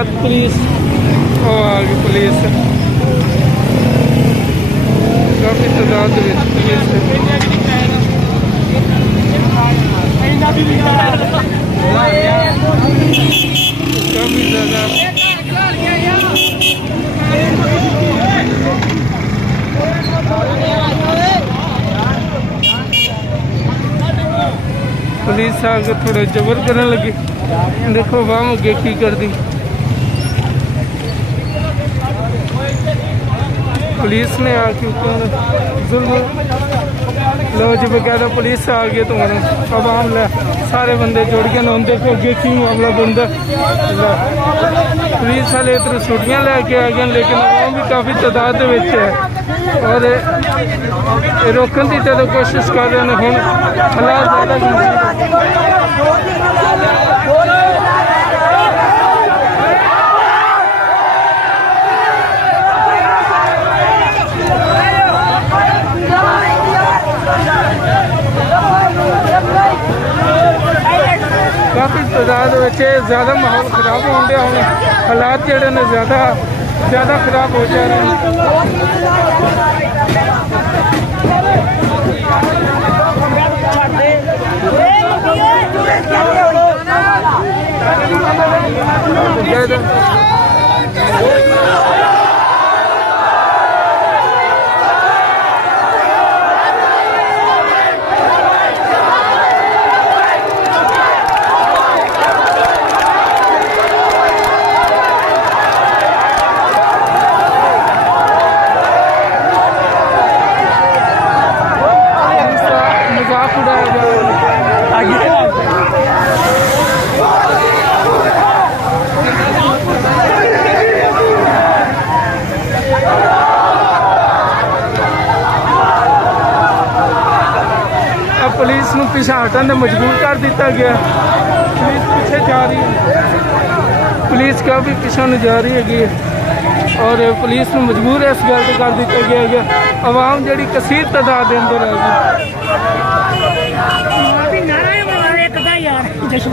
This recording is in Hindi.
तादाद पुलिस और आगे पुलिस काफ़ी तादाद पुलिस काफ़ी ज़्यादा पुलिस आके थोड़ा जबर करने लगी। देखो वाम अगे की कर दी पुलिस ने आके जुल्म। लो जी बकायदा पुलिस आ गई तो हम आवाम ले सारे बंदे जुड़ गए ना। देखो अगे की मामला बनता। पुलिस वाले इधर छुट्टियां लैके आ गए लेकिन आवाम भी काफ़ी तादाद है और रोकने की जो कोशिश कर रहे हैं। हम हालात ज़्यादा काफ़ी तादाद ज़्यादा माहौल खराब हो गया। हम हालात जोड़े ने ज़्यादा खराब हो जा रहे हैं। पुलिस को पिछा हटने मजबूर कर दिता गया। पुलिस पीछे जा रही है। पुलिस का भी पिछा नहीं जा रही है और पुलिस को मजबूर इस गल कर दिता गया है। आवाम जी कसीर तादाद के अंदर है जी।